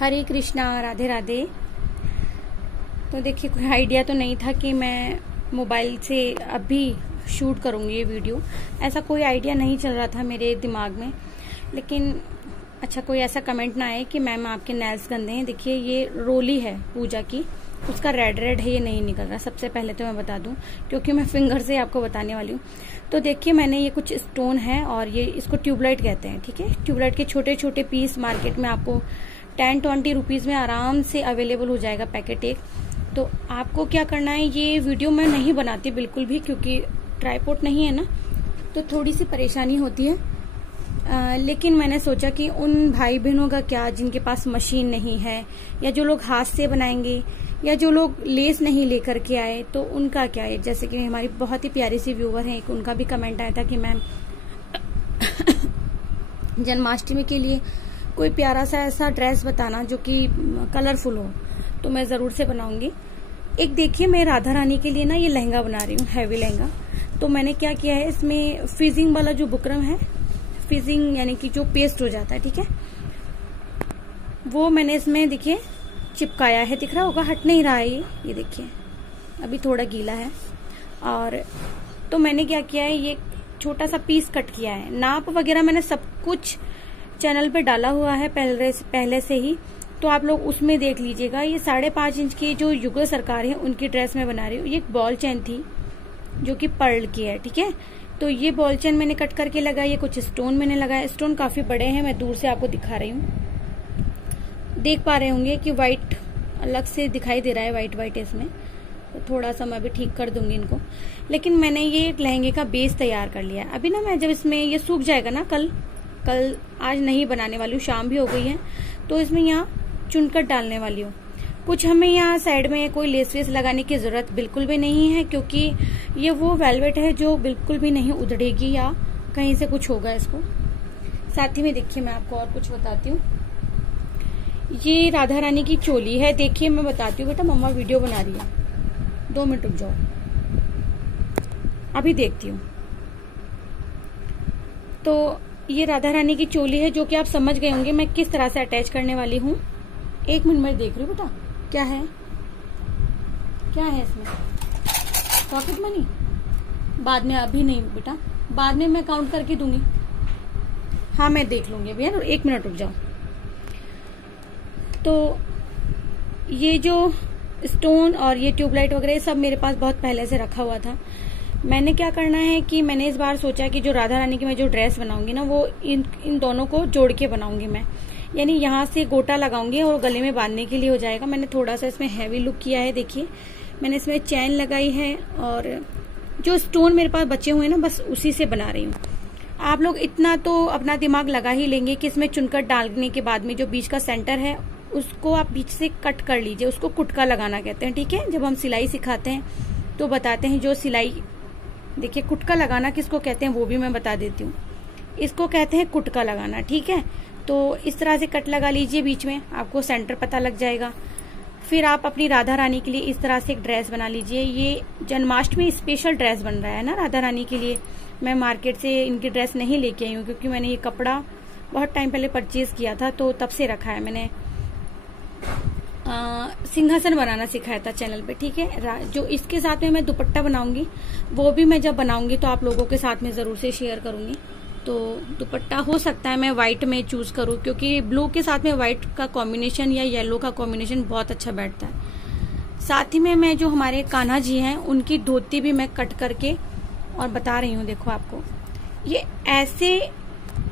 हरे कृष्णा, राधे राधे। तो देखिए, कोई आइडिया तो नहीं था कि मैं मोबाइल से अभी शूट करूंगी ये वीडियो। ऐसा कोई आइडिया नहीं चल रहा था मेरे दिमाग में। लेकिन अच्छा, कोई ऐसा कमेंट ना आए कि मैम आपके नेल्स गंदे हैं। देखिए, ये रोली है पूजा की, उसका रेड है, ये नहीं निकल रहा। सबसे पहले तो मैं बता दूं, क्योंकि मैं फिंगर से आपको बताने वाली हूँ। तो देखिए, मैंने ये कुछ स्टोन है और ये इसको ट्यूबलाइट कहते हैं। ठीक है, ट्यूबलाइट के छोटे छोटे पीस मार्केट में आपको 10-20 रुपीज में आराम से अवेलेबल हो जाएगा पैकेट एक। तो आपको क्या करना है, ये वीडियो मैं नहीं बनाती बिल्कुल भी, क्योंकि ट्राइपॉड नहीं है ना, तो थोड़ी सी परेशानी होती है। लेकिन मैंने सोचा कि उन भाई बहनों का क्या, जिनके पास मशीन नहीं है, या जो लोग हाथ से बनाएंगे, या जो लोग लेस नहीं लेकर के आए, तो उनका क्या है। जैसे कि हमारी बहुत ही प्यारी सी व्यूवर है, उनका भी कमेंट आया था कि मैम जन्माष्टमी के लिए कोई प्यारा सा ऐसा ड्रेस बताना जो कि कलरफुल हो। तो मैं जरूर से बनाऊंगी। एक देखिए, मैं राधा रानी के लिए ना ये लहंगा बना रही हूँ, हैवी लहंगा। तो मैंने क्या किया है, इसमें फिजिंग वाला जो बुकरम है, फिजिंग यानी कि जो पेस्ट हो जाता है, ठीक है, वो मैंने इसमें देखिए चिपकाया है। दिख रहा होगा, हट नहीं रहा है ये देखिए, अभी थोड़ा गीला है। और तो मैंने क्या किया है, ये छोटा सा पीस कट किया है। नाप वगैरह मैंने सब कुछ चैनल पे डाला हुआ है पहले से ही, तो आप लोग उसमें देख लीजिएगा। ये 5.5 इंच की जो युगल सरकार है, उनकी ड्रेस में बना रही हूँ। ये एक बॉल चैन थी जो कि पर्ल की है, ठीक है। तो ये बॉल चैन मैंने कट करके लगाई है। कुछ स्टोन मैंने लगाया, स्टोन काफी बड़े हैं, मैं दूर से आपको दिखा रही हूँ। देख पा रहे होंगे कि व्हाइट अलग से दिखाई दे रहा है, व्हाइट इसमें। तो थोड़ा सा मैं अभी ठीक कर दूंगी इनको। लेकिन मैंने ये लहंगे का बेस तैयार कर लिया है। अभी ना मैं जब इसमें ये सूख जाएगा ना, कल आज नहीं बनाने वाली हूँ, शाम भी हो गई है, तो इसमें यहाँ चुनकर डालने वाली हूँ। कुछ हमें यहाँ साइड में कोई लेस वेस लगाने की जरूरत बिल्कुल भी नहीं है, क्योंकि ये वो वेलवेट है जो बिल्कुल भी नहीं उधड़ेगी या कहीं से कुछ होगा इसको। साथ ही में देखिए, मैं आपको और कुछ बताती हूँ। ये राधा रानी की चोली है। देखिए, मैं बताती हूँ। बेटा, मम्मा वीडियो बना रही है, 2 मिनट रुक जाओ, अभी देखती हूँ। तो ये राधा रानी की चोली है, जो कि आप समझ गए होंगे मैं किस तरह से अटैच करने वाली हूँ। 1 मिनट में देख रही हूँ। बेटा, क्या है इसमें? पॉकेट मनी बाद में, अभी नहीं बेटा, बाद में मैं काउंट करके दूंगी। हाँ, मैं देख लूंगी अभी, 1 मिनट रुक जाओ। तो ये जो स्टोन और ये ट्यूबलाइट वगैरह सब मेरे पास बहुत पहले से रखा हुआ था। मैंने क्या करना है कि मैंने इस बार सोचा कि जो राधा रानी की मैं जो ड्रेस बनाऊंगी ना, वो इन दोनों को जोड़ के बनाऊंगी मैं। यानी यहाँ से गोटा लगाऊंगी और गले में बांधने के लिए हो जाएगा। मैंने थोड़ा सा इसमें हैवी लुक किया है। देखिए, मैंने इसमें चैन लगाई है और जो स्टोन मेरे पास बचे हुए हैं ना, बस उसी से बना रही हूँ। आप लोग इतना तो अपना दिमाग लगा ही लेंगे कि इसमें चुनकर डालने के बाद में जो बीच का सेंटर है, उसको आप बीच से कट कर लीजिए। उसको कुटका लगाना कहते हैं, ठीक है। जब हम सिलाई सिखाते हैं तो बताते हैं, जो सिलाई, देखिए कुटका लगाना किसको कहते हैं वो भी मैं बता देती हूँ। इसको कहते हैं कुटका लगाना, ठीक है। तो इस तरह से कट लगा लीजिए बीच में, आपको सेंटर पता लग जाएगा। फिर आप अपनी राधा रानी के लिए इस तरह से एक ड्रेस बना लीजिए। ये जन्माष्टमी स्पेशल ड्रेस बन रहा है ना राधा रानी के लिए। मैं मार्केट से इनकी ड्रेस नहीं लेके आई हूँ, क्योंकि मैंने ये कपड़ा बहुत टाइम पहले परचेज किया था, तो तब से रखा है। मैंने सिंहासन बनाना सिखाया था चैनल पे, ठीक है। जो इसके साथ में मैं दुपट्टा बनाऊंगी, वो भी मैं जब बनाऊंगी तो आप लोगों के साथ में जरूर से शेयर करूंगी। तो दुपट्टा हो सकता है मैं व्हाइट में चूज करूं, क्योंकि ब्लू के साथ में व्हाइट का कॉम्बिनेशन या येलो का कॉम्बिनेशन बहुत अच्छा बैठता है। साथ ही में मैं जो हमारे कान्हा जी हैं, उनकी धोती भी मैं कट करके और बता रही हूँ। देखो, आपको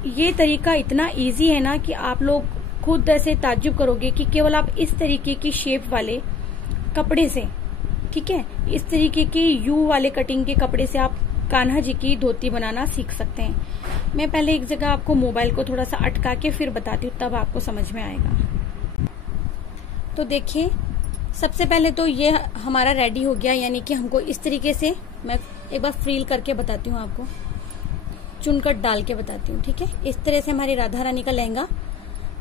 ये तरीका इतना ईजी है ना कि आप लोग खुद ऐसे ताज्जुब करोगे कि केवल आप इस तरीके की शेप वाले कपड़े से, ठीक है, इस तरीके के यू वाले कटिंग के कपड़े से आप कान्हा जी की धोती बनाना सीख सकते हैं। मैं पहले एक जगह आपको मोबाइल को थोड़ा सा अटका के फिर बताती हूँ, तब आपको समझ में आएगा। तो देखिए, सबसे पहले तो ये हमारा रेडी हो गया, यानी कि हमको इस तरीके से, मैं एक बार फ्रील करके बताती हूँ आपको, चुनकट डाल के बताती हूँ, ठीक है। इस तरह से हमारी राधा रानी का लहंगा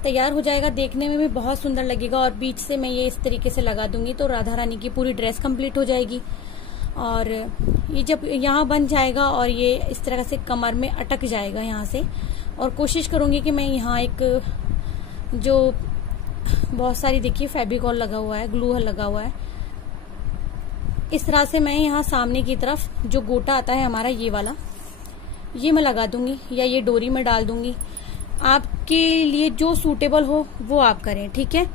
तैयार हो जाएगा। देखने में भी बहुत सुंदर लगेगा। और बीच से मैं ये इस तरीके से लगा दूंगी तो राधा रानी की पूरी ड्रेस कंप्लीट हो जाएगी। और ये जब यहाँ बन जाएगा और ये इस तरह से कमर में अटक जाएगा यहाँ से, और कोशिश करूंगी कि मैं यहाँ एक जो बहुत सारी देखिए फेविकॉल लगा हुआ है, ग्लू लगा हुआ है। इस तरह से मैं यहाँ सामने की तरफ जो गोटा आता है हमारा ये वाला, ये मैं लगा दूंगी या ये डोरी में डाल दूंगी। आपके लिए जो सूटेबल हो वो आप करें, ठीक है।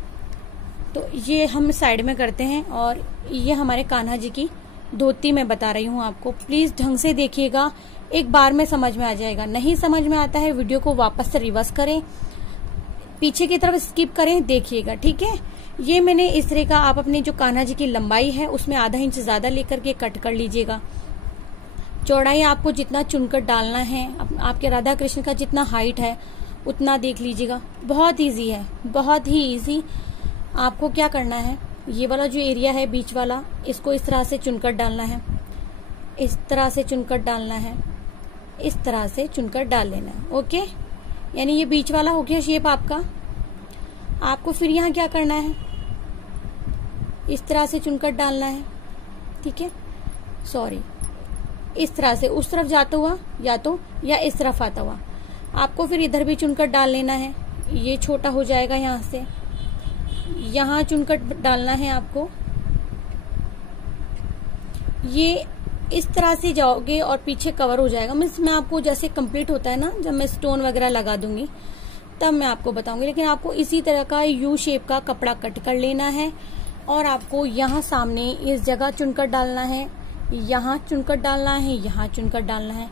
तो ये हम साइड में करते हैं। और ये हमारे कान्हा जी की धोती मैं बता रही हूँ आपको, प्लीज ढंग से देखिएगा, एक बार में समझ में आ जाएगा। नहीं समझ में आता है वीडियो को वापस से रिवर्स करें, पीछे की तरफ स्किप करें, देखिएगा, ठीक है। ये मैंने इस तरह का, आप अपनी जो कान्हा जी की लंबाई है उसमें आधा इंच ज्यादा लेकर के कट कर लीजिएगा। चौड़ाई आपको जितना चुनकर डालना है, आपके राधा कृष्ण का जितना हाइट है उतना देख लीजिएगा। बहुत इजी है, बहुत ही इजी। आपको क्या करना है, ये वाला जो एरिया है बीच वाला, इसको इस तरह से चुनकर डालना है, इस तरह से चुनकर डालना है, इस तरह से चुनकर डाल लेना है। ओके, यानी ये बीच वाला हो गया शेप आपका। आपको फिर यहाँ क्या करना है, इस तरह से चुनकर डालना है, ठीक है। सॉरी, इस तरह से उस तरफ जाता हुआ या इस तरफ आता हुआ आपको फिर इधर भी चुनकर डाल लेना है। ये छोटा हो जाएगा, यहाँ से यहाँ चुनकर डालना है आपको। ये इस तरह से जाओगे और पीछे कवर हो जाएगा। मैं आपको जैसे कंप्लीट होता है ना, जब मैं स्टोन वगैरह लगा दूंगी तब मैं आपको बताऊंगी। लेकिन आपको इसी तरह का यू शेप का कपड़ा कट कर लेना है और आपको यहाँ सामने इस जगह चुनकर डालना है, यहाँ चुनकर डालना है, यहाँ चुनकर डालना है।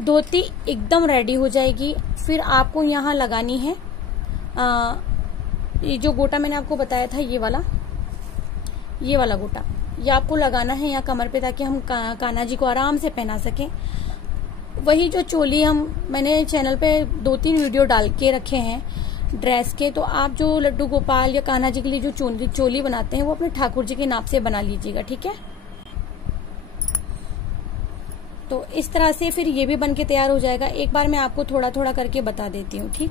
धोती एकदम रेडी हो जाएगी। फिर आपको यहाँ लगानी है ये जो गोटा मैंने आपको बताया था, ये वाला गोटा, ये आपको लगाना है यहाँ कमर पे, ताकि हम कान्हा जी को आराम से पहना सकें। वही जो चोली मैंने चैनल पे 2-3 वीडियो डाल के रखे हैं ड्रेस के, तो आप जो लड्डू गोपाल या कान्हा जी के लिए जो चोली बनाते हैं वो अपने ठाकुर जी के नाप से बना लीजिएगा, ठीक है। तो इस तरह से फिर ये भी बन के तैयार हो जाएगा। एक बार मैं आपको थोड़ा थोड़ा करके बता देती हूँ, ठीक।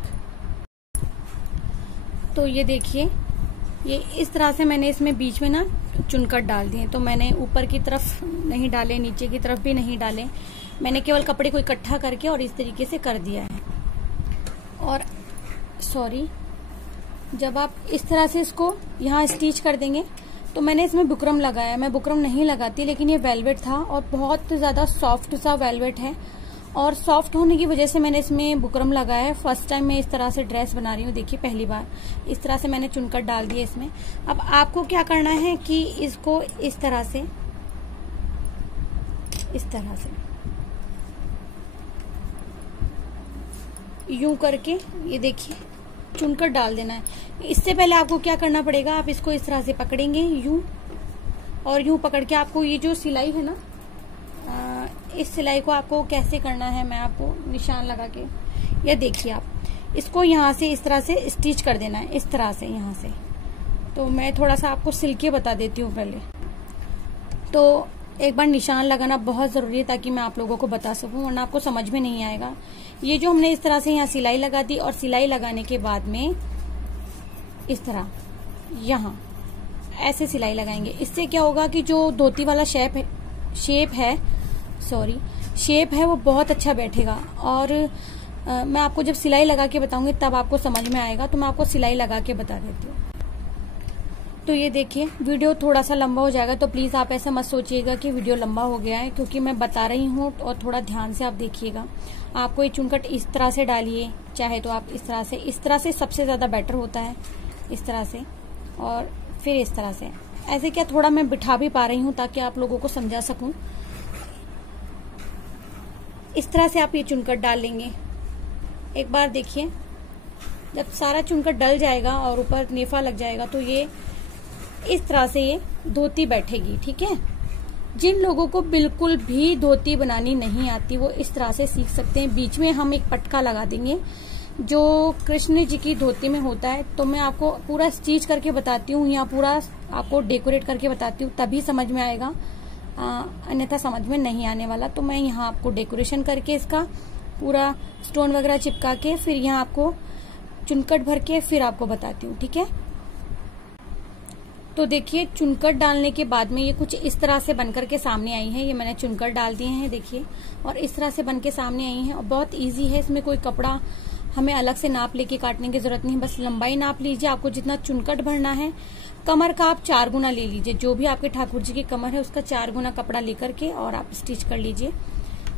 तो ये देखिए, ये इस तरह से मैंने इसमें बीच में ना चुनकर डाल दिए। तो मैंने ऊपर की तरफ नहीं डाले, नीचे की तरफ भी नहीं डाले, मैंने केवल कपड़े को इकट्ठा करके और इस तरीके से कर दिया है। और सॉरी, जब आप इस तरह से इसको यहाँ स्टिच कर देंगे तो मैंने इसमें बुकरम लगाया। मैं बुकरम नहीं लगाती, लेकिन ये वेलवेट था और बहुत ज्यादा सॉफ्ट सा वेलवेट है, और सॉफ्ट होने की वजह से मैंने इसमें बुकरम लगाया है। फर्स्ट टाइम मैं इस तरह से ड्रेस बना रही हूँ, देखिए पहली बार इस तरह से मैंने चुनकर डाल दिया इसमें। अब आपको क्या करना है कि इसको इस तरह से यूं करके ये देखिए चुनकर डाल देना है। इससे पहले आपको क्या करना पड़ेगा, आप इसको इस तरह से पकड़ेंगे यूं, और यूं पकड़ के आपको ये जो सिलाई है ना, इस सिलाई को आपको कैसे करना है मैं आपको निशान लगा के, या देखिए आप इसको यहाँ से इस तरह से स्टिच कर देना है, इस तरह से यहाँ से। तो मैं थोड़ा सा आपको सिल के बता देती हूँ पहले। तो एक बार निशान लगाना बहुत जरूरी है ताकि मैं आप लोगों को बता सकूं, वरना आपको समझ में नहीं आएगा। ये जो हमने इस तरह से यहाँ सिलाई लगा दी, और सिलाई लगाने के बाद में इस तरह यहाँ ऐसे सिलाई लगाएंगे। इससे क्या होगा कि जो धोती वाला शेप है वो बहुत अच्छा बैठेगा। और मैं आपको जब सिलाई लगा के बताऊंगी तब आपको समझ में आएगा। तो मैं आपको सिलाई लगा के बता देती हूँ। तो ये देखिए, वीडियो थोड़ा सा लंबा हो जाएगा, तो प्लीज आप ऐसा मत सोचिएगा कि वीडियो लंबा हो गया है, क्योंकि मैं बता रही हूँ और थोड़ा ध्यान से आप देखिएगा। आपको ये चुनकट इस तरह से डालिए, चाहे तो आप इस तरह से सबसे ज्यादा बेटर होता है, इस तरह से, और फिर इस तरह से। ऐसे क्या थोड़ा मैं बिठा भी पा रही हूँ ताकि आप लोगों को समझा सकूं। इस तरह से आप ये चुनकट डाल लेंगे। एक बार देखिए, जब सारा चुनकट डल जाएगा और ऊपर नेफा लग जाएगा तो ये इस तरह से ये धोती बैठेगी, ठीक है। जिन लोगों को बिल्कुल भी धोती बनानी नहीं आती वो इस तरह से सीख सकते हैं। बीच में हम एक पटका लगा देंगे जो कृष्ण जी की धोती में होता है। तो मैं आपको पूरा स्टिच करके बताती हूँ, यहाँ पूरा आपको डेकोरेट करके बताती हूँ, तभी समझ में आएगा, अन्यथा समझ में नहीं आने वाला। तो मैं यहाँ आपको डेकोरेशन करके इसका पूरा स्टोन वगैरह चिपका के फिर यहाँ आपको चुनकट भर के फिर आपको बताती हूँ, ठीक है। तो देखिए, चुनकट डालने के बाद में ये कुछ इस तरह से बनकर के सामने आई है। ये मैंने चुनकट डाल दिए हैं देखिए, और इस तरह से बन के सामने आई हैं। और बहुत इजी है, इसमें कोई कपड़ा हमें अलग से नाप लेके काटने की जरूरत नहीं, बस लंबाई नाप लीजिए। आपको जितना चुनकट भरना है, कमर का आप 4 गुना ले लीजिए। जो भी आपके ठाकुर जी की कमर है उसका 4 गुना कपड़ा लेकर के और आप स्टिच कर लीजिए।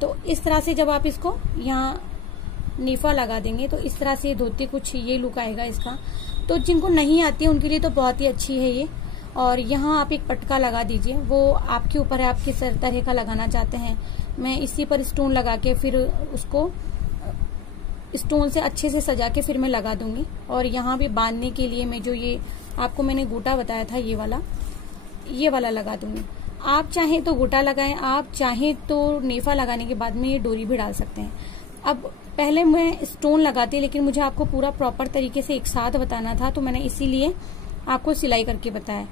तो इस तरह से जब आप इसको यहाँ नेफा लगा देंगे तो इस तरह से धोती कुछ ये लुक आएगा इसका। तो जिनको नहीं आती है उनके लिए तो बहुत ही अच्छी है ये। और यहाँ आप एक पटका लगा दीजिए, वो आपके ऊपर है, आप किस तरह का लगाना चाहते हैं। मैं इसी पर स्टोन लगा के फिर उसको स्टोन से अच्छे से सजा के फिर मैं लगा दूंगी। और यहाँ भी बांधने के लिए मैं जो ये आपको मैंने गोटा बताया था ये वाला लगा दूंगी। आप चाहें तो गोटा लगाएं, आप चाहें तो नेफा लगाने के बाद में ये डोरी भी डाल सकते हैं। अब पहले मैं स्टोन लगाती, लेकिन मुझे आपको पूरा प्रॉपर तरीके से एक साथ बताना था तो मैंने इसीलिए आपको सिलाई करके बताया।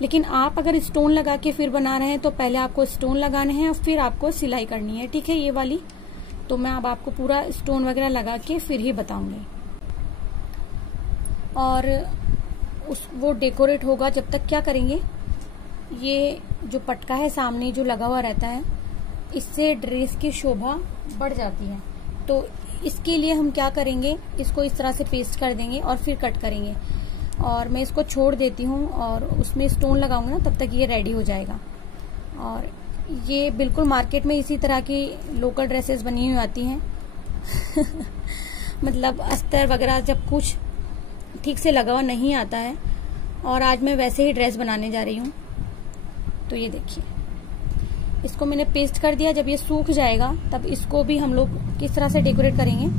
लेकिन आप अगर स्टोन लगा के फिर बना रहे हैं तो पहले आपको स्टोन लगाने हैं और फिर आपको सिलाई करनी है, ठीक है ये वाली। तो मैं अब आपको पूरा स्टोन वगैरह लगा के फिर ही बताऊंगी। और वो डेकोरेट होगा जब तक क्या करेंगे, ये जो पटका है सामने जो लगा हुआ रहता है, इससे ड्रेस की शोभा बढ़ जाती है। तो इसके लिए हम क्या करेंगे, इसको इस तरह से पेस्ट कर देंगे और फिर कट करेंगे। और मैं इसको छोड़ देती हूँ और उसमें स्टोन लगाऊंगी ना, तब तक ये रेडी हो जाएगा। और ये बिल्कुल मार्केट में इसी तरह की लोकल ड्रेसेस बनी हुई आती हैं मतलब अस्तर वगैरह जब कुछ ठीक से लगा हुआ नहीं आता है। और आज मैं वैसे ही ड्रेस बनाने जा रही हूँ। तो ये देखिए, इसको मैंने पेस्ट कर दिया। जब ये सूख जाएगा तब इसको भी हम लोग किस तरह से डेकोरेट करेंगे,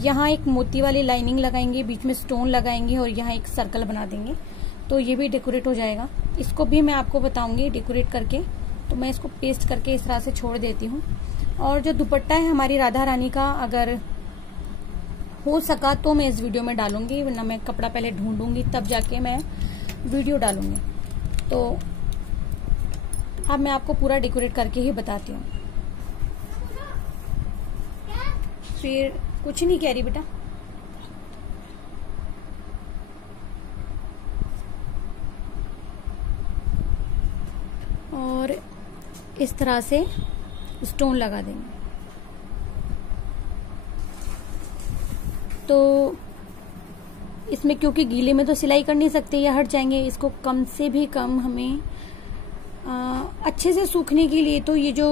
यहाँ एक मोती वाली लाइनिंग लगाएंगे, बीच में स्टोन लगाएंगे और यहाँ एक सर्कल बना देंगे, तो ये भी डेकोरेट हो जाएगा। इसको भी मैं आपको बताऊंगी डेकोरेट करके। तो मैं इसको पेस्ट करके इस तरह से छोड़ देती हूँ। और जो दुपट्टा है हमारी राधा रानी का, अगर हो सका तो मैं इस वीडियो में डालूंगी, वरना मैं कपड़ा पहले ढूंढूंगी तब जाके मैं वीडियो डालूंगी। तो अब मैं आपको पूरा डेकोरेट करके ही बताती हूँ। फिर कुछ नहीं कह रही बेटा। और इस तरह से स्टोन लगा देंगे। तो इसमें क्योंकि गीले में तो सिलाई कर नहीं सकते, ये हट जाएंगे। इसको कम से भी कम हमें अच्छे से सूखने के लिए तो ये जो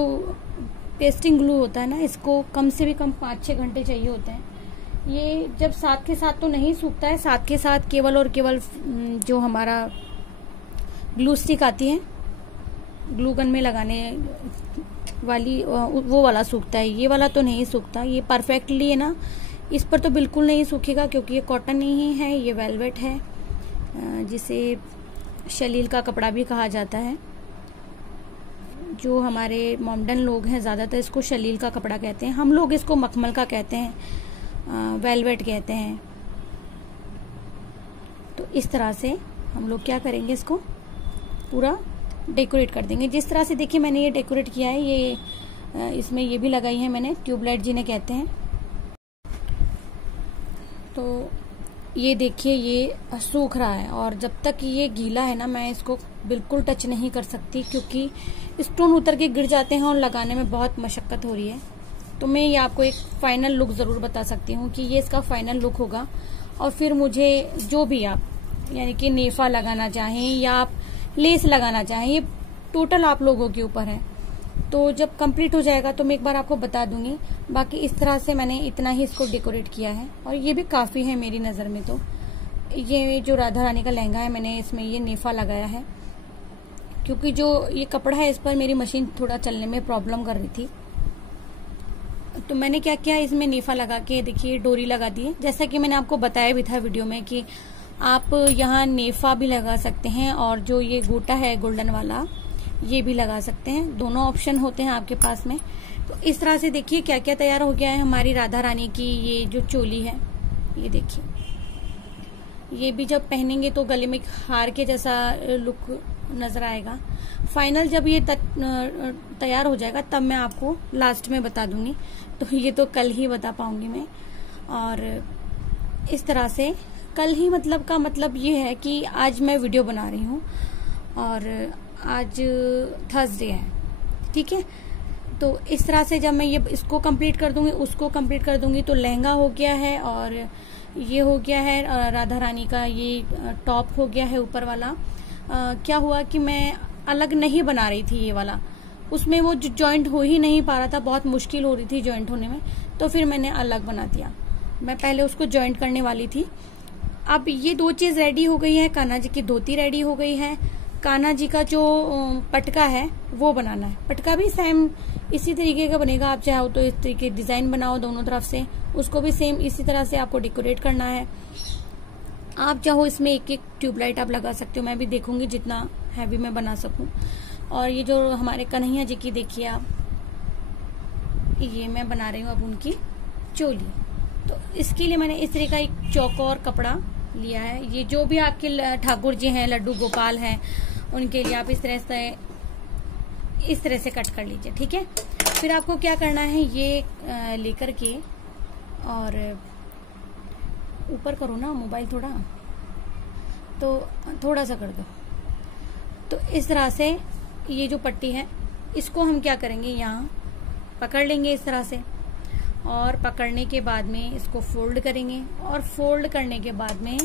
पेस्टिंग ग्लू होता है ना, इसको कम से भी कम 5-6 घंटे चाहिए होते हैं। ये जब साथ के साथ तो नहीं सूखता है, साथ के साथ केवल और केवल जो हमारा ग्लू स्टिक आती है ग्लू गन में लगाने वाली, वो वाला सूखता है। ये वाला तो नहीं सूखता। ये परफेक्टली है ना, इस पर तो बिल्कुल नहीं सूखेगा क्योंकि ये कॉटन नहीं है, ये वेलवेट है, जिसे शलील का कपड़ा भी कहा जाता है। जो हमारे मोमडन लोग हैं ज्यादातर इसको शलील का कपड़ा कहते हैं, हम लोग इसको मखमल का कहते हैं, वेलवेट कहते हैं। तो इस तरह से हम लोग क्या करेंगे, इसको पूरा डेकोरेट कर देंगे। जिस तरह से देखिए मैंने ये डेकोरेट किया है, ये इसमें ये भी लगाई है मैंने, ट्यूबलाइट जिन्हें कहते हैं। तो ये देखिए ये सूख रहा है और जब तक ये गीला है ना, मैं इसको बिल्कुल टच नहीं कर सकती क्योंकि स्टोन उतर के गिर जाते हैं और लगाने में बहुत मशक्कत हो रही है। तो मैं ये आपको एक फाइनल लुक जरूर बता सकती हूँ कि ये इसका फाइनल लुक होगा। और फिर मुझे जो भी आप यानी कि नेफा लगाना चाहें या आप लेस लगाना चाहें, ये टोटल आप लोगों के ऊपर है। तो जब कंप्लीट हो जाएगा तो मैं एक बार आपको बता दूंगी। बाकी इस तरह से मैंने इतना ही इसको डेकोरेट किया है और ये भी काफी है मेरी नजर में। तो ये जो राधा रानी का लहंगा है, मैंने इसमें ये नेफा लगाया है क्योंकि जो ये कपड़ा है इस पर मेरी मशीन थोड़ा चलने में प्रॉब्लम कर रही थी। तो मैंने क्या किया, इसमें नेफा लगा के देखिए डोरी लगा दी है। जैसा कि मैंने आपको बताया भी था वीडियो में कि आप यहाँ नेफा भी लगा सकते हैं और जो ये गोटा है गोल्डन वाला ये भी लगा सकते हैं। दोनों ऑप्शन होते हैं आपके पास में। तो इस तरह से देखिए क्या क्या तैयार हो गया है हमारी राधा रानी की ये जो चोली है। ये देखिए, ये भी जब पहनेंगे तो गले में हार के जैसा लुक नजर आएगा। फाइनल जब ये तैयार हो जाएगा तब मैं आपको लास्ट में बता दूंगी। तो ये तो कल ही बता पाऊंगी मैं। और इस तरह से कल ही मतलब का मतलब ये है कि आज मैं वीडियो बना रही हूँ और आज थर्सडे है, ठीक है। तो इस तरह से जब मैं ये इसको कंप्लीट कर दूंगी, उसको कंप्लीट कर दूंगी, तो लहंगा हो गया है और ये हो गया है राधा रानी का ये टॉप हो गया है ऊपर वाला। क्या हुआ कि मैं अलग नहीं बना रही थी ये वाला, उसमें वो जॉइंट हो ही नहीं पा रहा था, बहुत मुश्किल हो रही थी जॉइंट होने में, तो फिर मैंने अलग बना दिया। मैं पहले उसको जॉइंट करने वाली थी। अब ये दो चीज रेडी हो गई है, कान्हा जी की धोती रेडी हो गई है, कान्हा जी का जो पटका है वो बनाना है। पटका भी सेम इसी तरीके का बनेगा, आप चाहो तो इस तरीके डिजाइन बनाओ दोनों तरफ से, उसको भी सेम इसी तरह से आपको डेकोरेट करना है। आप चाहो इसमें एक एक ट्यूबलाइट आप लगा सकते हो, मैं भी देखूंगी जितना हैवी मैं बना सकूं। और ये जो हमारे कन्हैया जी की देखिए आप, ये मैं बना रही हूँ अब उनकी चोली। तो इसके लिए मैंने इस तरह का एक चौकोर कपड़ा लिया है। ये जो भी आपके ठाकुर जी हैं, लड्डू गोपाल हैं, उनके लिए आप इस तरह से कट कर लीजिए, ठीक है। फिर आपको क्या करना है, ये लेकर के और ऊपर करो ना मोबाइल थोड़ा, तो थोड़ा सा कर दो। तो इस तरह से ये जो पट्टी है इसको हम क्या करेंगे, यहाँ पकड़ लेंगे इस तरह से, और पकड़ने के बाद में इसको फोल्ड करेंगे, और फोल्ड करने के बाद में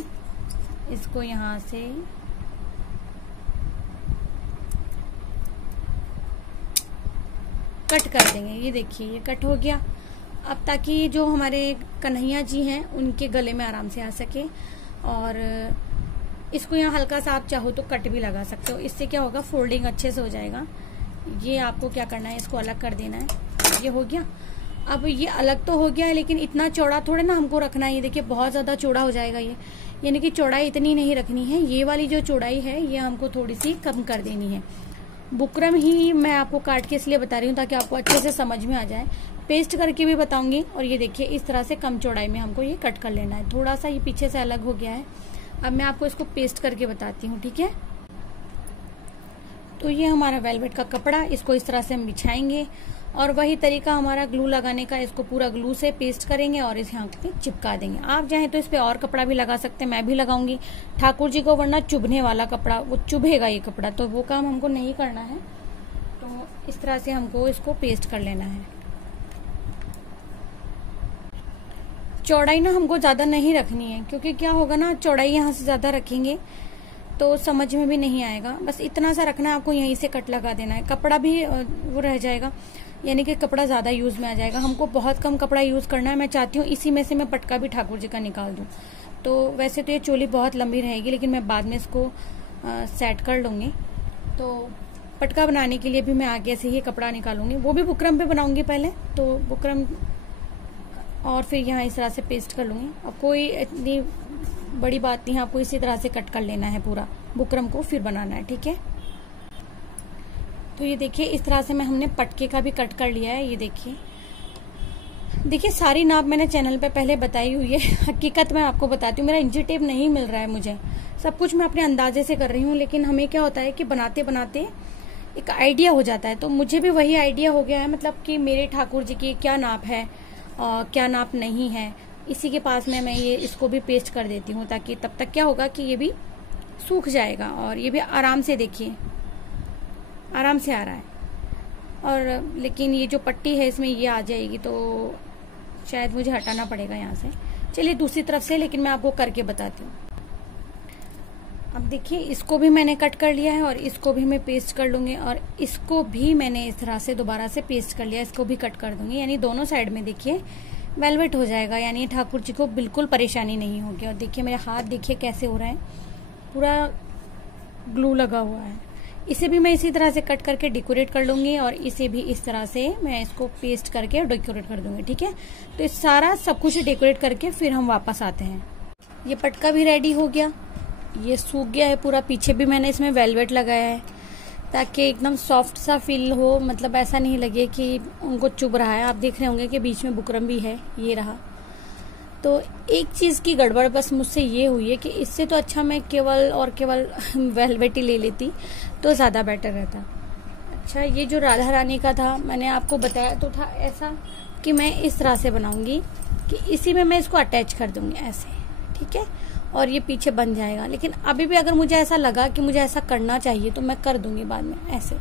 इसको यहाँ से कट कर देंगे। ये देखिए ये कट हो गया। अब ताकि जो हमारे कन्हैया जी हैं उनके गले में आराम से आ सके, और इसको यहाँ हल्का सा आप चाहो तो कट भी लगा सकते हो, इससे क्या होगा फोल्डिंग अच्छे से हो जाएगा। ये आपको क्या करना है, इसको अलग कर देना है। ये हो गया। अब ये अलग तो हो गया है, लेकिन इतना चौड़ा थोड़े ना हमको रखना है। ये देखिए बहुत ज्यादा चौड़ा हो जाएगा ये, यानी कि चौड़ाई इतनी नहीं रखनी है। ये वाली जो चौड़ाई है ये हमको थोड़ी सी कम कर देनी है। बुकरम ही मैं आपको काट के इसलिए बता रही हूँ ताकि आपको अच्छे से समझ में आ जाए, पेस्ट करके भी बताऊंगी। और ये देखिए इस तरह से कम चौड़ाई में हमको ये कट कर लेना है। थोड़ा सा ये पीछे से अलग हो गया है, अब मैं आपको इसको पेस्ट करके बताती हूँ, ठीक है। तो ये हमारा वेलवेट का कपड़ा, इसको इस तरह से हम बिछाएंगे, और वही तरीका हमारा ग्लू लगाने का, इसको पूरा ग्लू से पेस्ट करेंगे और इस यहाँ पे चिपका देंगे। आप चाहें तो इस पे और कपड़ा भी लगा सकते हैं, मैं भी लगाऊंगी ठाकुर जी को, वरना चुभने वाला कपड़ा, वो चुभेगा ये कपड़ा, तो वो काम हमको नहीं करना है। तो इस तरह से हमको इसको पेस्ट कर लेना है। चौड़ाई ना हमको ज्यादा नहीं रखनी है, क्योंकि क्या होगा ना, चौड़ाई यहाँ से ज्यादा रखेंगे तो समझ में भी नहीं आएगा। बस इतना सा रखना है आपको, यहीं से कट लगा देना है। कपड़ा भी वो रह जाएगा, यानी कि कपड़ा ज्यादा यूज में आ जाएगा। हमको बहुत कम कपड़ा यूज करना है। मैं चाहती हूँ इसी में से मैं पटका भी ठाकुर जी का निकाल दूं। तो वैसे तो ये चोली बहुत लंबी रहेगी, लेकिन मैं बाद में इसको सेट कर लूंगी। तो पटका बनाने के लिए भी मैं आगे से ही कपड़ा निकालूंगी, वो भी बुकरम पे बनाऊंगी पहले, तो बुकरम, और फिर यहाँ इस तरह से पेस्ट कर लूंगी। अब कोई इतनी बड़ी बात नहीं है, आपको इसी तरह से कट कर लेना है पूरा बुकरम को, फिर बनाना है, ठीक है। तो ये देखिए इस तरह से हमने पटके का भी कट कर लिया है। ये देखिए सारी नाप मैंने चैनल पे पहले बताई हुई है। हकीकत मैं आपको बताती हूँ, मेरा इंची टेप नहीं मिल रहा है मुझे, सब कुछ मैं अपने अंदाजे से कर रही हूँ। लेकिन हमें क्या होता है कि बनाते बनाते एक आइडिया हो जाता है, तो मुझे भी वही आइडिया हो गया है, मतलब कि मेरे ठाकुर जी की क्या नाप है और क्या नाप नहीं है, इसी के पास में मैं ये इसको भी पेस्ट कर देती हूँ, ताकि तब तक क्या होगा कि ये भी सूख जाएगा और ये भी आराम से, देखिए आराम से आ रहा है। और लेकिन ये जो पट्टी है इसमें ये आ जाएगी, तो शायद मुझे हटाना पड़ेगा यहाँ से। चलिए दूसरी तरफ से, लेकिन मैं आपको करके बताती हूँ। अब देखिए इसको भी मैंने कट कर लिया है, और इसको भी मैं पेस्ट कर लूंगी, और इसको भी मैंने इस तरह से दोबारा से पेस्ट कर लिया, इसको भी कट कर दूंगी। यानी दोनों साइड में देखिए वेलवेट हो जाएगा, यानी ठाकुर जी को बिल्कुल परेशानी नहीं होगी। और देखिए मेरे हाथ देखिए कैसे हो रहे हैं, पूरा ग्लू लगा हुआ है। इसे भी मैं इसी तरह से कट करके डेकोरेट कर लूंगी, और इसे भी इस तरह से मैं इसको पेस्ट करके डेकोरेट कर दूंगी, ठीक है। तो इस सारा सब कुछ डेकोरेट करके फिर हम वापस आते हैं। ये पटका भी रेडी हो गया, ये सूख गया है पूरा। पीछे भी मैंने इसमें वेलवेट लगाया है, ताकि एकदम सॉफ्ट सा फील हो, मतलब ऐसा नहीं लगे कि उनको चुभ रहा है। आप देख रहे होंगे कि बीच में बुकरम भी है, ये रहा। तो एक चीज की गड़बड़ बस मुझसे ये हुई है कि इससे तो अच्छा मैं केवल और केवल वेलवेट ही ले लेती तो ज्यादा बेटर रहता। अच्छा, ये जो राधा रानी का था, मैंने आपको बताया तो था ऐसा कि मैं इस तरह से बनाऊंगी कि इसी में मैं इसको अटैच कर दूंगी ऐसे, ठीक है, और ये पीछे बन जाएगा। लेकिन अभी भी अगर मुझे ऐसा लगा कि मुझे ऐसा करना चाहिए तो मैं कर दूंगी बाद में ऐसे।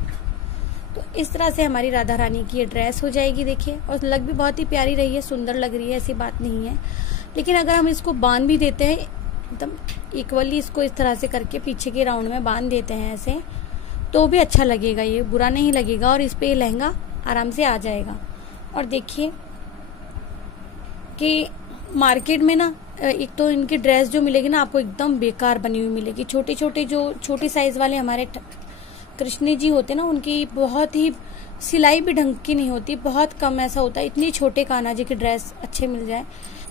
तो इस तरह से हमारी राधा रानी की ये ड्रेस हो जाएगी। देखिए, और लग भी बहुत ही प्यारी रही है, सुंदर लग रही है, ऐसी बात नहीं है। लेकिन अगर हम इसको बांध भी देते हैं एकदम इक्वली, इसको इस तरह से करके पीछे के राउंड में बांध देते हैं ऐसे, तो भी अच्छा लगेगा, ये बुरा नहीं लगेगा और इस पे लहंगा आराम से आ जाएगा। और देखिए कि मार्केट में ना एक तो इनकी ड्रेस जो मिलेगी ना आपको एकदम बेकार बनी हुई मिलेगी। छोटे छोटे जो छोटी साइज वाले हमारे कृष्ण जी होते ना, उनकी बहुत ही सिलाई भी ढंग की नहीं होती, बहुत कम ऐसा होता है। इतनी छोटे कान्हा जी की ड्रेस अच्छे मिल जाए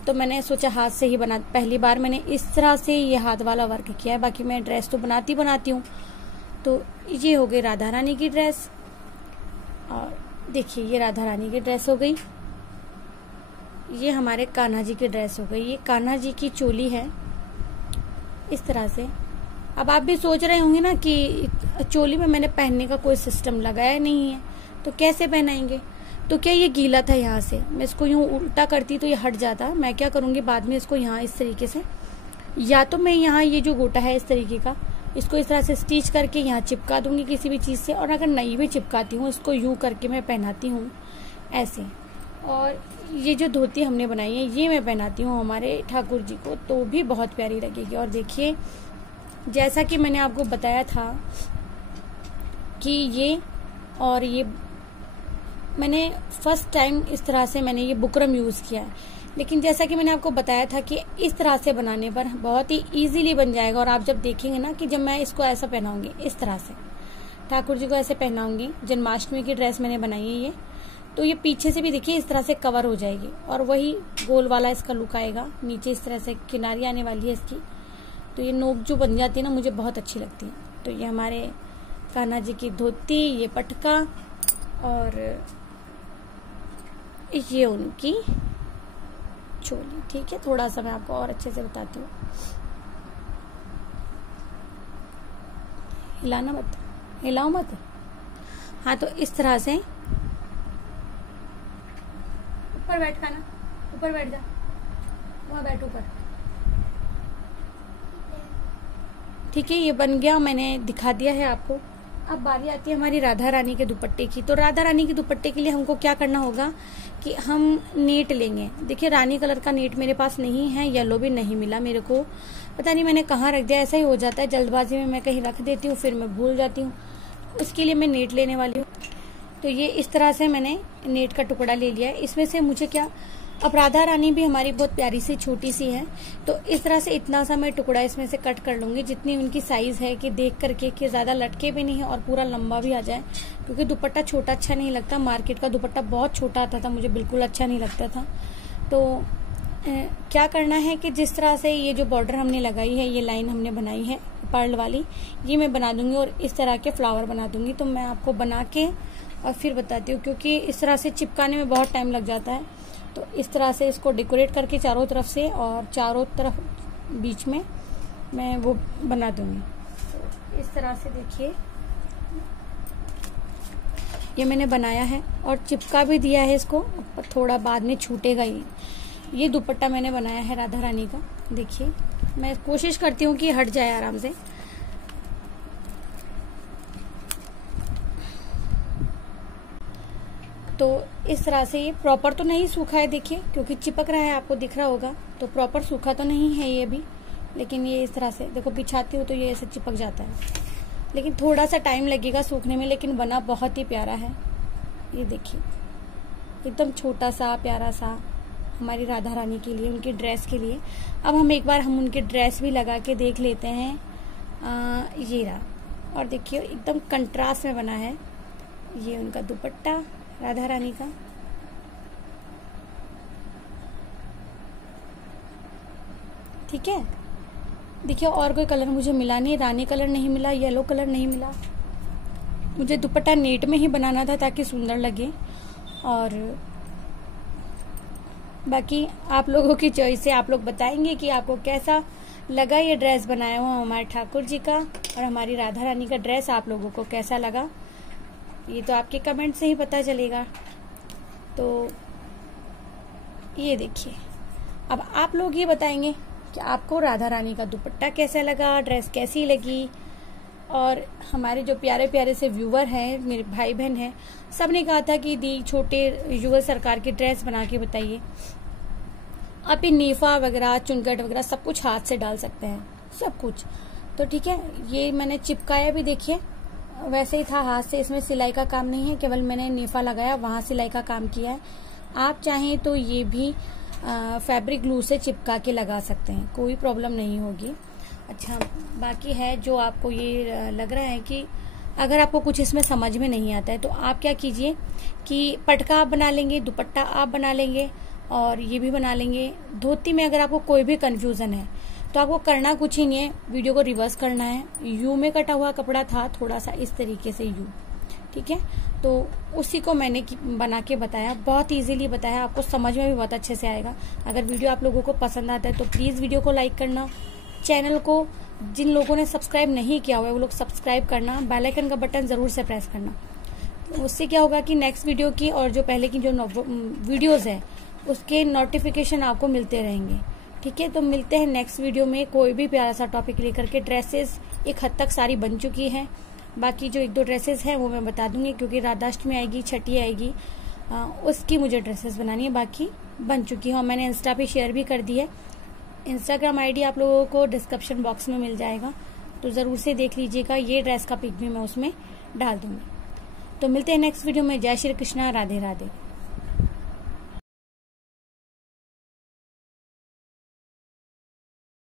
तो मैंने सोचा हाथ से ही बना, पहली बार मैंने इस तरह से ये हाथ वाला वर्क किया है। बाकी मैं ड्रेस तो बनाती हूँ। तो ये हो गई राधा रानी की ड्रेस। और देखिए ये राधा रानी की ड्रेस हो गई, ये हमारे कान्हा जी की ड्रेस हो गई। ये कान्हा जी की चोली है इस तरह से। अब आप भी सोच रहे होंगे ना कि चोली में मैंने पहनने का कोई सिस्टम लगाया नहीं है तो कैसे पहनाएंगे। तो क्या ये गीला था, यहाँ से मैं इसको यूं उल्टा करती तो ये हट जाता। मैं क्या करूंगी बाद में इसको यहाँ इस तरीके से, या तो मैं यहाँ ये जो गोटा है इस तरीके का, इसको इस तरह से स्टिच करके यहाँ चिपका दूंगी किसी भी चीज से। और अगर नहीं भी चिपकाती हूँ, इसको यूं करके मैं पहनाती हूँ ऐसे। और ये जो धोती हमने बनाई है ये मैं पहनाती हूँ हमारे ठाकुर जी को, तो भी बहुत प्यारी लगेगी। और देखिए जैसा कि मैंने आपको बताया था कि ये और ये मैंने फर्स्ट टाइम इस तरह से मैंने ये बुकरम यूज किया है। लेकिन जैसा कि मैंने आपको बताया था कि इस तरह से बनाने पर बहुत ही इजीली बन जाएगा। और आप जब देखेंगे ना कि जब मैं इसको ऐसा पहनाऊंगी, इस तरह से ठाकुर जी को ऐसे पहनाऊंगी, जन्माष्टमी की ड्रेस मैंने बनाई है ये, तो ये पीछे से भी देखिए इस तरह से कवर हो जाएगी। और वही गोल वाला इसका लुक आएगा, नीचे इस तरह से किनारी आने वाली है इसकी। तो ये नोक जो बन जाती है ना, मुझे बहुत अच्छी लगती है। तो ये हमारे कान्हा जी की धोती, ये पटका और ये उनकी चोली। ठीक है, थोड़ा सा मैं आपको और अच्छे से बताती हूँ। हिलाना मत, हिलाओ मत। हाँ, तो इस तरह से ऊपर बैठ का ना, ऊपर बैठ जा, वहां बैठ ऊपर। ठीक है, ये बन गया, मैंने दिखा दिया है आपको। अब बारी आती है हमारी राधा रानी के दुपट्टे की। तो राधा रानी के दुपट्टे के लिए हमको क्या करना होगा कि हम नेट लेंगे। देखिए रानी कलर का नेट मेरे पास नहीं है, येलो भी नहीं मिला मेरे को, पता नहीं मैंने कहाँ रख दिया। ऐसा ही हो जाता है, जल्दबाजी में मैं कहीं रख देती हूँ, फिर मैं भूल जाती हूँ। उसके लिए मैं नेट लेने वाली हूँ। तो ये इस तरह से मैंने नेट का टुकड़ा ले लिया है। इसमें से मुझे क्या, अब राधा रानी भी हमारी बहुत प्यारी सी छोटी सी है, तो इस तरह से इतना सा मैं टुकड़ा इसमें से कट कर लूंगी जितनी उनकी साइज है, कि देख करके कि ज्यादा लटके भी नहीं है और पूरा लंबा भी आ जाए। क्योंकि दुपट्टा छोटा अच्छा नहीं लगता, मार्केट का दुपट्टा बहुत छोटा आता था, मुझे बिल्कुल अच्छा नहीं लगता था। तो क्या करना है कि जिस तरह से ये जो बॉर्डर हमने लगाई है, ये लाइन हमने बनाई है पर्ल वाली, ये मैं बना दूंगी और इस तरह के फ्लावर बना दूंगी। तो मैं आपको बना के और फिर बताती हूँ, क्योंकि इस तरह से चिपकाने में बहुत टाइम लग जाता है। तो इस तरह से इसको डेकोरेट करके चारों तरफ से और चारों तरफ बीच में मैं वो बना दूंगी। तो इस तरह से देखिए ये मैंने बनाया है और चिपका भी दिया है इसको, थोड़ा बाद में छूटेगा ही। ये दुपट्टा मैंने बनाया है राधा रानी का। देखिए मैं कोशिश करती हूँ कि हट जाए आराम से। तो इस तरह से ये प्रॉपर तो नहीं सूखा है, देखिए क्योंकि चिपक रहा है, आपको दिख रहा होगा। तो प्रॉपर सूखा तो नहीं है ये भी, लेकिन ये इस तरह से देखो बिछाती हूँ तो ये ऐसे चिपक जाता है। लेकिन थोड़ा सा टाइम लगेगा सूखने में, लेकिन बना बहुत ही प्यारा है। ये देखिए एकदम छोटा सा प्यारा सा हमारी राधा रानी के लिए, उनकी ड्रेस के लिए। अब हम एक बार उनकी ड्रेस भी लगा के देख लेते हैं। ये रहा, और देखिए एकदम कंट्रास्ट में बना है। ये उनका दुपट्टा राधा रानी का। ठीक है, देखिए और कोई कलर मुझे मिला नहीं, रानी कलर नहीं मिला, येलो कलर नहीं मिला। मुझे दुपट्टा नेट में ही बनाना था ताकि सुंदर लगे। और बाकी आप लोगों की चॉइस है, आप लोग बताएंगे कि आपको कैसा लगा ये ड्रेस बनाया हुआ हमारे ठाकुर जी का और हमारी राधा रानी का ड्रेस आप लोगों को कैसा लगा, ये तो आपके कमेंट से ही पता चलेगा। तो ये देखिए, अब आप लोग ये बताएंगे कि आपको राधा रानी का दुपट्टा कैसा लगा, ड्रेस कैसी लगी। और हमारे जो प्यारे प्यारे से व्यूवर हैं, मेरे भाई बहन हैं, सब ने कहा था कि दी छोटे युवा सरकार की ड्रेस बना के बताइए। आप ये नेफा वगैरह, चुनकट वगैरह सब कुछ हाथ से डाल सकते हैं, सब कुछ। तो ठीक है, ये मैंने चिपकाया भी, देखिए वैसे ही था हाथ से, इसमें सिलाई का काम नहीं है, केवल मैंने नेफा लगाया, वहां सिलाई का काम किया है। आप चाहें तो ये भी फैब्रिक ग्लू से चिपका के लगा सकते हैं, कोई प्रॉब्लम नहीं होगी। अच्छा, बाकी है जो आपको ये लग रहा है कि अगर आपको कुछ इसमें समझ में नहीं आता है तो आप क्या कीजिए कि पटका आप बना लेंगे, दुपट्टा आप बना लेंगे और ये भी बना लेंगे। धोती में अगर आपको कोई भी कंफ्यूजन है तो आपको करना कुछ ही नहीं है, वीडियो को रिवर्स करना है। यू में कटा हुआ कपड़ा था थोड़ा सा इस तरीके से यू, ठीक है, तो उसी को मैंने बना के बताया, बहुत इजीली बताया, आपको समझ में भी बहुत अच्छे से आएगा। अगर वीडियो आप लोगों को पसंद आता है तो प्लीज वीडियो को लाइक करना, चैनल को जिन लोगों ने सब्सक्राइब नहीं किया हुआ है वो लोग सब्सक्राइब करना, बेल आइकन का बटन जरूर से प्रेस करना। उससे क्या होगा कि नेक्स्ट वीडियो की और जो पहले की जो वीडियोज है उसके नोटिफिकेशन आपको मिलते रहेंगे, ठीक है। तो मिलते हैं नेक्स्ट वीडियो में कोई भी प्यारा सा टॉपिक लेकर के। ड्रेसेस एक हद तक सारी बन चुकी हैं, बाकी जो 1-2 ड्रेसेस हैं वो मैं बता दूंगी, क्योंकि राधाष्टमी आएगी, छठी आएगी, उसकी मुझे ड्रेसेस बनानी है, बाकी बन चुकी है और मैंने इंस्टा पे शेयर भी कर दी है। इंस्टाग्राम आईडी आप लोगों को डिस्क्रिप्शन बॉक्स में मिल जाएगा, तो जरूर से देख लीजिएगा, ये ड्रेस का पिक भी मैं उसमें डाल दूंगी। तो मिलते हैं नेक्स्ट वीडियो में। जय श्री कृष्णा, राधे राधे।